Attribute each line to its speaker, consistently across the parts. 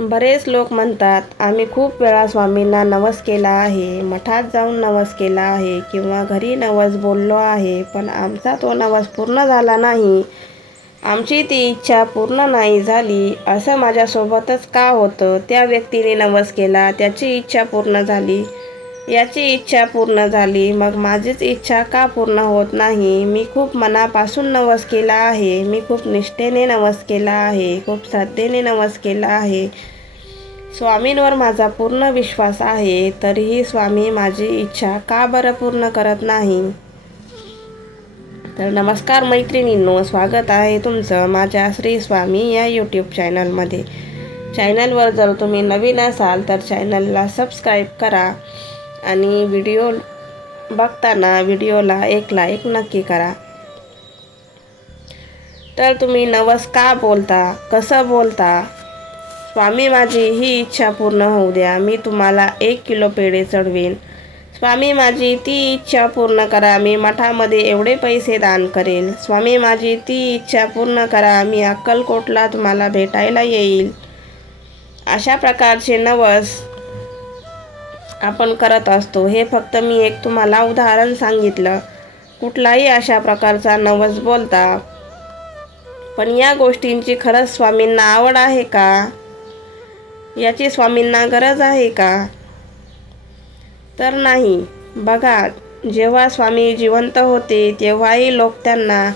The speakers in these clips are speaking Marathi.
Speaker 1: बरेच लोक म्हणतात आम्ही खूप वेळा स्वामींना नवस केला आहे. मठात जाऊन नवस केला आहे किंवा घरी नवस बोललो आहे पण आमचा तो नवस पूर्ण झाला नाही. आमची ती इच्छा पूर्ण नाही झाली. असं माझ्यासोबतच का होतं? त्या व्यक्तीने नवस केला त्याची इच्छा पूर्ण झाली. याची इच्छा पूर्ण झाली. मग माझीच इच्छा का पूर्ण होत नाही? मी खूप मनापासून नवस केला आहे. मी खूप निष्ठेने नवस केला आहे. खूप श्रद्धेने नवस केला आहे. स्वामींवर माझा पूर्ण विश्वास आहे. तरीही स्वामी माझी इच्छा का बरं पूर्ण करत नाही? तर नमस्कार मैत्रिणींनो स्वागत आहे तुमचं माझ्या श्री स्वामी या यूट्यूब चॅनलमध्ये चॅनलवर जर तुम्ही नवीन असाल तर चॅनलला सबस्क्राईब करा. आणि व्हिडिओ बघताना व्हिडिओला एक लाईक नक्की करा. तर तुम्ही नवस का बोलता? कसं बोलता? स्वामी माझी ही इच्छा पूर्ण होऊ द्या. मी तुम्हाला एक किलो पेढे चढवेन. स्वामी माझी ती इच्छा पूर्ण करा. मी मठामध्ये एवढे पैसे दान करेल. स्वामी माझी ती इच्छा पूर्ण करा. मी अक्कलकोटला तुम्हाला भेटायला येईल. अशा प्रकारचे नवस आपण करत असतो. हे फक्त मी एक तुम्हाला उदाहरण सांगितलं. कुठलाही अशा प्रकारचा नवस बोलता. पण या गोष्टींची खरंच स्वामींना आवड आहे का? याची स्वामींना गरज आहे का? तर नाही. बघा जेव्हा स्वामी जिवंत होते तेव्हाही लोक त्यांना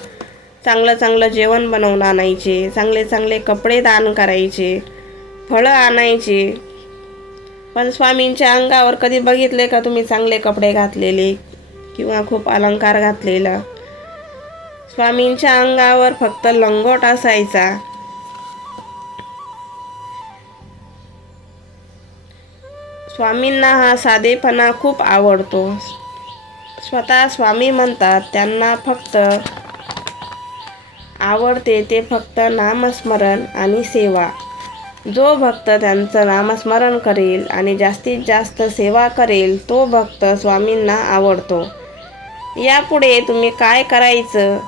Speaker 1: चांगलं चांगलं जेवण बनवून आणायचे चांगले चांगले कपडे दान करायचे फळं आणायचे. पण स्वामींच्या अंगावर कधी बघितले का तुम्ही चांगले कपडे घातलेले? किंवा खूप अलंकार घातलेला? स्वामींच्या अंगावर फक्त लंगोट असायचा. स्वामींना हा साधेपणा खूप आवडतो. स्वतः स्वामी म्हणतात त्यांना फक्त आवडते ते फक्त नामस्मरण आणि सेवा. जो भक्त त्यांचं नामस्मरण करेल आणि जास्तीत जास्त सेवा करेल तो भक्त स्वामींना आवडतो. यापुढे तुम्ही काय करायचं?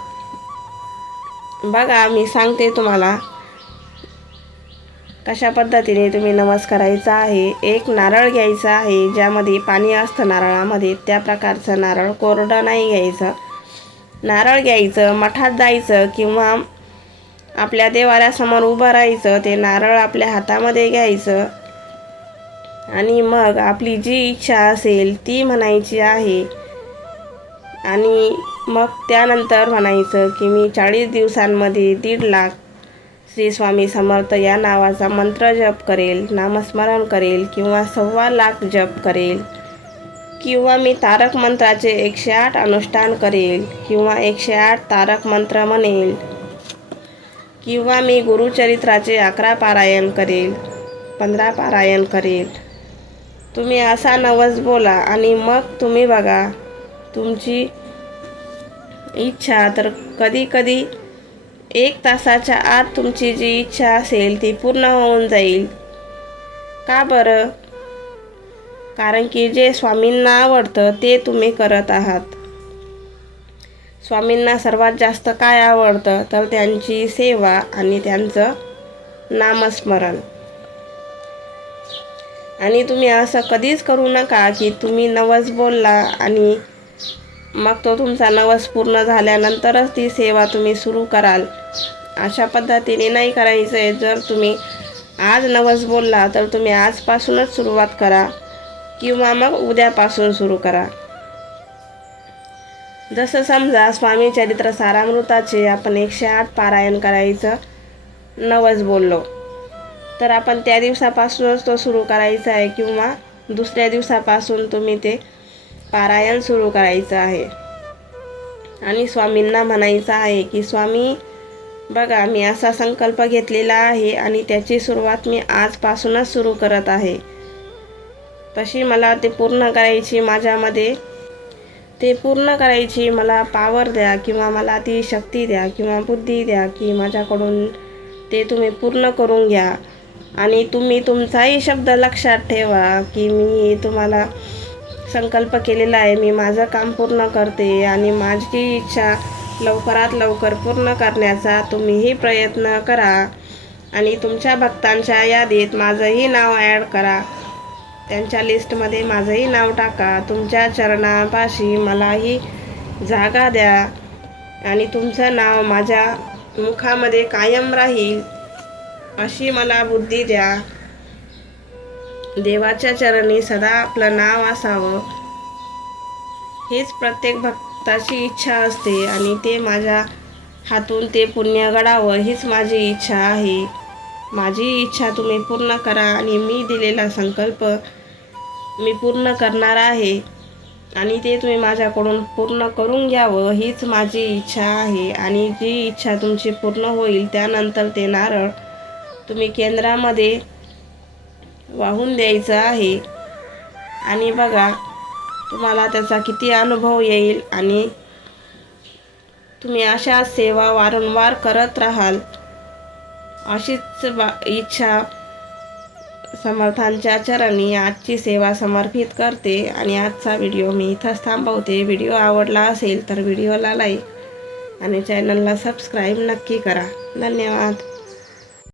Speaker 1: बघा मी सांगते तुम्हाला. कशा पद्धतीने तुम्ही नमस करायचा आहे? एक नारळ घ्यायचा आहे ज्यामध्ये पाणी असतं नारळामध्ये. त्या प्रकारचं नारळ कोरडं नाही घ्यायचं. नारळ घ्यायचं मठात जायचं किंवा आपल्या देवाऱ्यासमोर उभं राहायचं ते नारळ आपल्या हातामध्ये घ्यायचं. आणि मग आपली जी इच्छा असेल ती म्हणायची आहे. आणि मग त्यानंतर म्हणायचं की मी चाळीस दिवसांमध्ये दीड लाख श्री स्वामी समर्थ या नावाचा मंत्र जप करेल नामस्मरण करेल किंवा सव्वा लाख जप करेल. किंवा मी तारक मंत्राचे एकशे आठ अनुष्ठान करेल किंवा एकशे आठ तारक मंत्र म्हणेल. किंवा मी गुरुचरित्राचे अकरा पारायण करेल पंधरा पारायण करेल. तुम्ही असा नवस बोला आणि मग तुम्ही बघा तुमची इच्छा तर कधी कधी एक तासाच्या आत तुमची जी इच्छा असेल ती पूर्ण होऊन जाईल. का बरं? कारण की जे स्वामींना आवडतं ते तुम्ही करत आहात. स्वामींना सर्वात जास्त काय आवडतं? तर त्यांची सेवा आणि त्यांचं नामस्मरण. आणि तुम्ही असं कधीच करू नका की तुम्ही नवस बोलला आणि मग तो तुमचा नवस पूर्ण झाल्यानंतरच ती सेवा तुम्ही सुरू कराल. अशा पद्धतीने नाही करायचं आहे. जर तुम्ही आज नवस बोलला तर तुम्ही आजपासूनच सुरुवात करा किंवा मग उद्यापासून सुरू करा. जसं समजा स्वामी चरित्र सारामृताचे आपण एकशे आठ पारायण करायचं नवस बोललो. तर आपण त्या दिवसापासूनच तो सुरू करायचा आहे किंवा दुसऱ्या दिवसापासून तुम्ही ते पारायण सुरू करायचं आहे. आणि स्वामींना म्हणायचं आहे की स्वामी बघा मी असा संकल्प घेतलेला आहे आणि त्याची सुरुवात मी आजपासूनच सुरू करत आहे. तशी मला ते पूर्ण करायची माझ्यामध्ये ते पूर्ण करायची मला पावर द्या किंवा मला ती शक्ती द्या किंवा बुद्धी द्या की माझ्याकडून ते तुम्ही पूर्ण करून घ्या. आणि तुम्ही तुमचाही शब्द लक्षात ठेवा की मी तुम्हाला संकल्प केलेला आहे. मी माझं काम पूर्ण करते आणि माझी इच्छा लवकरात लवकर पूर्ण करण्याचा तुम्हीही प्रयत्न करा. आणि तुमच्या भक्तांच्या यादीत माझंही नाव ॲड करा. त्यांच्या लिस्टमध्ये माझंही नाव टाका. तुमच्या चरणापाशी मलाही जागा द्या. आणि तुमचं नाव माझ्या मुखामध्ये कायम राहील अशी मला बुद्धी द्या. देवाच्या चरणी सदा आपलं नाव असावं. हीच प्रत्येक भक्ताची इच्छा असते आणि ते माझ्या हातून ते पुण्य घडावं हीच माझी इच्छा आहे. माझी इच्छा तुम्ही पूर्ण करा आणि मी दिलेला संकल्प मी पूर्ण करणार आहे. आणि ते तुम्ही माझ्याकडून पूर्ण करून घ्यावं हीच माझी इच्छा आहे. आणि जी इच्छा तुमची पूर्ण होईल त्यानंतर ते नारळ तुम्ही केंद्रामध्ये वाहून द्यायचं आहे. आणि बघा तुम्हाला त्याचा किती अनुभव येईल आणि तुम्ही अशा सेवा वारंवार करत राहाल. अशीच बा इच्छा समर्थांच्या चरणी आजची सेवा समर्पित करते आणि आजचा व्हिडिओ मी इथंच थांबवते. व्हिडिओ आवडला असेल तर व्हिडिओला लाईक आणि चॅनलला सबस्क्राईब नक्की करा. धन्यवाद.